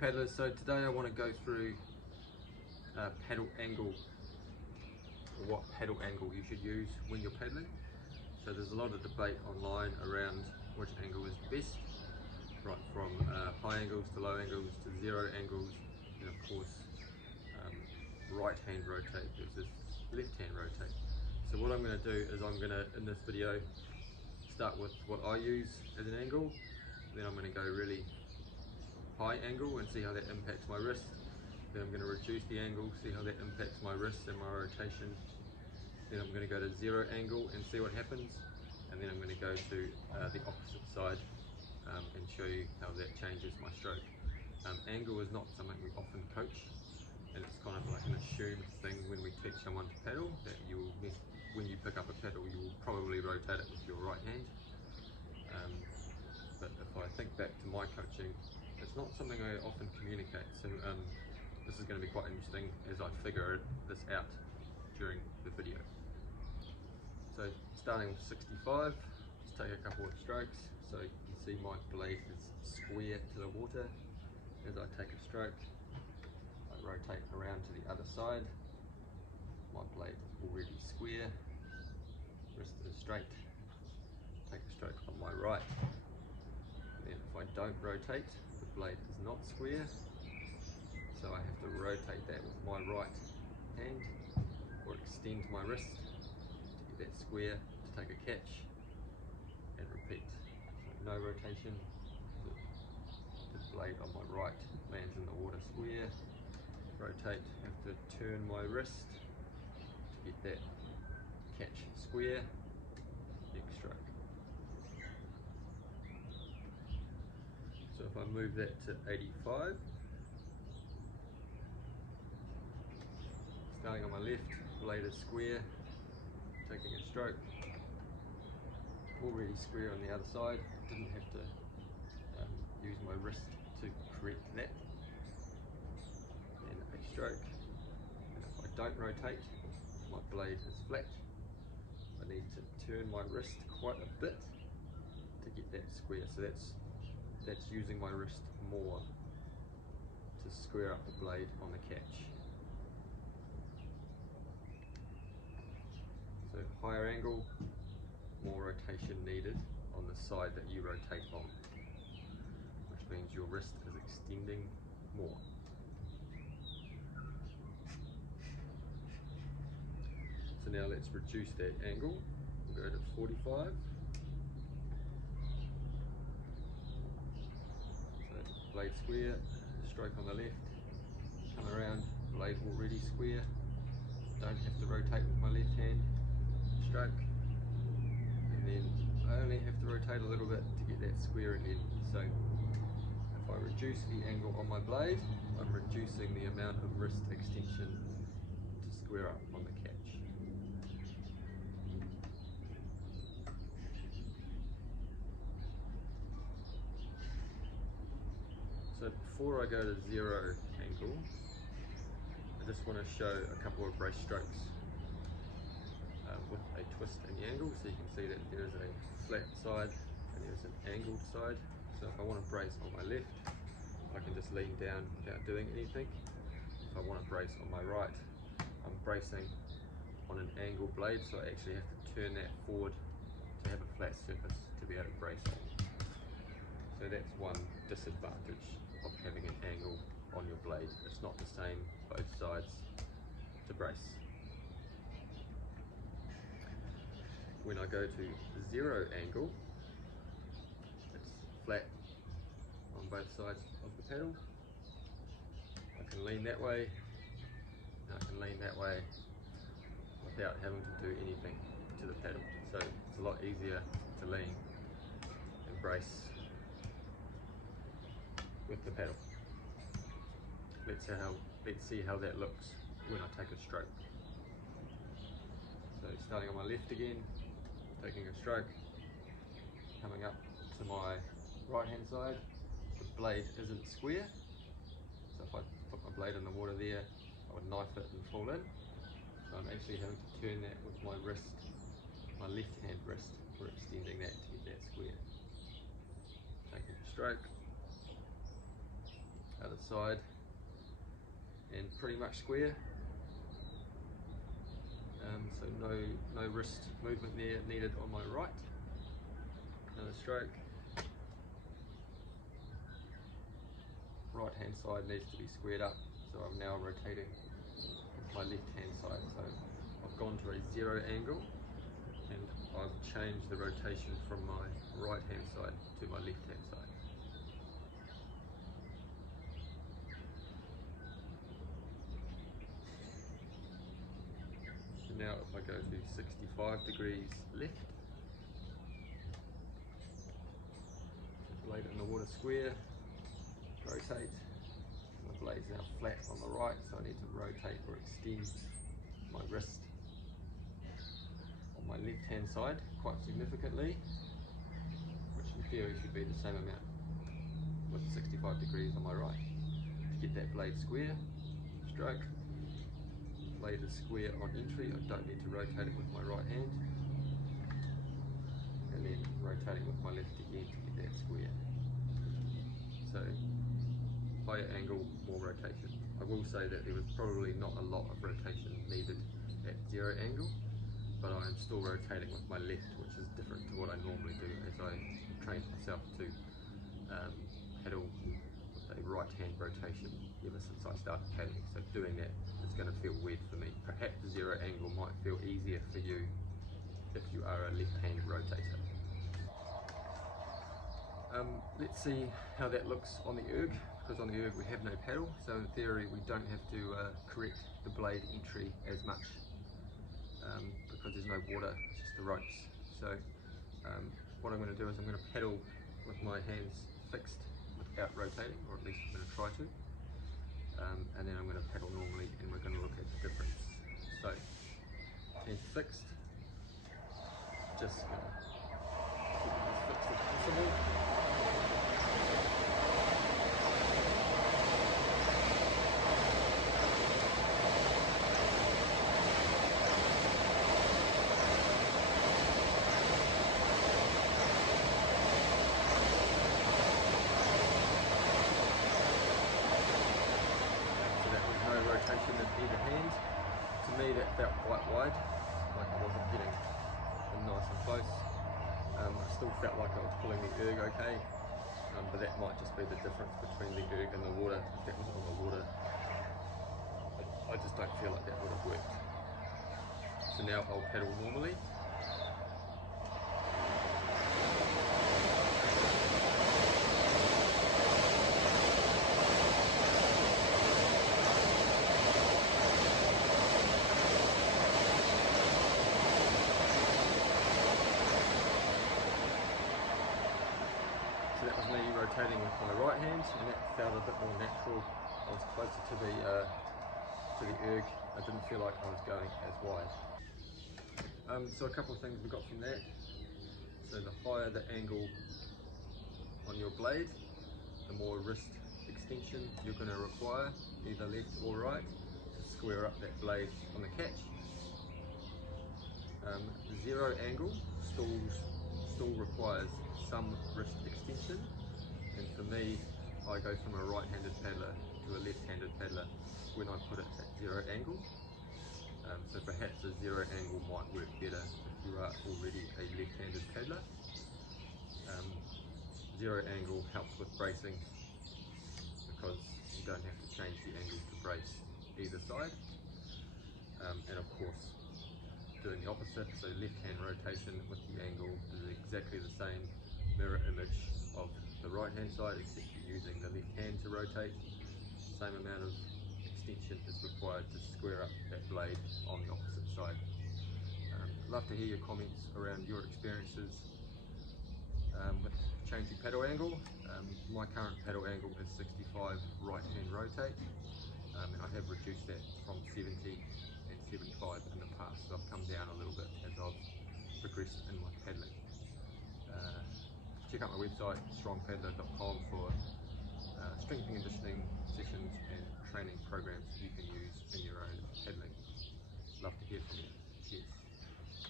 paddlers, so today I want to go through paddle angle, or what paddle angle you should use when you're paddling. So there's a lot of debate online around which angle is best, right from high angles to low angles to zero angles, and of course right hand rotate versus left hand rotate. So what I'm going to do is I'm going to, in this video, start with what I use as an angle, then I'm going to go really high angle and see how that impacts my wrist. Then I'm going to reduce the angle, see how that impacts my wrist and my rotation. Then I'm going to go to zero angle and see what happens, and then I'm going to go to the opposite side and show you how that changes my stroke. Angle is not something we often coach, and it's kind of like an assumed thing when we teach someone to paddle, that when you pick up a paddle you will probably rotate it with your right hand. But if I think back to my coaching, it's not something I often communicate, so this is going to be quite interesting as I figure this out during the video. So starting with 65, just take a couple of strokes. So you can see my blade is square to the water. As I take a stroke, I rotate around to the other side. My blade is already square, wrist is straight. Take a stroke on my right. Then if I don't rotate, the blade is not square, so I have to rotate that with my right hand or extend my wrist to get that square to take a catch and repeat. So no rotation, the blade on my right lands in the water square, rotate, have to turn my wrist to get that catch square, next stroke. So if I move that to 85, starting on my left, blade is square, taking a stroke, already square on the other side, didn't have to use my wrist to correct that, and a stroke. And if I don't rotate, my blade is flat. I need to turn my wrist quite a bit to get that square, so that's using my wrist more to square up the blade on the catch. So higher angle, more rotation needed on the side that you rotate on, which means your wrist is extending more. So now let's reduce that angle. We'll go to 45. Blade square, stroke on the left, come around, blade already square, don't have to rotate with my left hand, stroke, and then I only have to rotate a little bit to get that square again. So if I reduce the angle on my blade, I'm reducing the amount of wrist extension to square up on the catch. So before I go to zero angle, I just want to show a couple of brace strokes with a twist in the angle, so you can see that there is a flat side and there's an angled side. So if I want to brace on my left, I can just lean down without doing anything. If I want to brace on my right, I'm bracing on an angled blade, so I actually have to turn that forward to have a flat surface to be able to brace on. So that's one disadvantage of having an angle on your blade. It's not the same both sides to brace. When I go to zero angle, it's flat on both sides of the paddle. I can lean that way, and I can lean that way without having to do anything to the paddle. So it's a lot easier to lean and brace with the paddle. Let's see how that looks when I take a stroke. So starting on my left again, taking a stroke, coming up to my right hand side, the blade isn't square, so if I put my blade in the water there, I would knife it and fall in. So I'm actually having to turn that with my wrist, my left hand wrist, for extending that to get that square. Taking a stroke, other side, and pretty much square. So no wrist movement there needed on my right. Another stroke. Right hand side needs to be squared up, so I'm now rotating with my left hand side. So I've gone to a 0 angle and I've changed the rotation from my right hand side to my left hand side. So now if I go to 65 degrees left, blade in the water square, rotate. My blade's now flat on the right, so I need to rotate or extend my wrist on my left hand side quite significantly, which in theory should be the same amount with 65 degrees on my right. To get that blade square, stroke, blade is square on entry, I don't need to rotate it with my right hand, and then rotating with my left again to get that square. So higher angle, more rotation. I will say that there was probably not a lot of rotation needed at 0 angle, but I am still rotating with my left, which is different to what I normally do, as I trained myself to paddle with a right hand rotation ever since I started paddling. So doing that is going to feel weird for me. Perhaps 0 angle might feel easier for you if you are a left hand rotator. Let's see how that looks on the erg, because on the erg we have no paddle, so in theory we don't have to correct the blade entry as much because there's no water, it's just the ropes. So what I'm going to do is I'm going to paddle with my hands fixed without rotating, or at least I'm going to try to, and then I'm going to paddle normally and we're going to look at the difference. So hands fixed, just going to keep it as fixed as possible. Rotation in either hand. To me that felt quite wide, like I wasn't getting in nice and close. I still felt like I was pulling the erg okay, but that might just be the difference between the erg and the water. If that was on the water, I just don't feel like that would have worked. So now I'll paddle normally. That was me rotating with my right hand, and that felt a bit more natural. I was closer to the erg. I didn't feel like I was going as wide. So a couple of things we got from that. So the higher the angle on your blade, the more wrist extension you're going to require, either left or right, to square up that blade on the catch. 0 angle still requires some wrist extension, and for me I go from a right-handed paddler to a left-handed paddler when I put it at 0 angle. So perhaps a 0 angle might work better if you are already a left-handed paddler. 0 angle helps with bracing because you don't have to change the angle to brace either side, and of course doing the opposite, so left hand rotation with the angle is exactly the same mirror image of the right hand side, except you're using the left hand to rotate. Same amount of extension is required to square up that blade on the opposite side. I'd love to hear your comments around your experiences with changing paddle angle. My current paddle angle is 65 right hand rotate, and I have reduced that from 70 and 75 in the past, so I've come down a little bit as I've progressed in my paddling. Check out my website strongpaddler.com for strength and conditioning sessions and training programs you can use in your own paddling. Love to hear from you.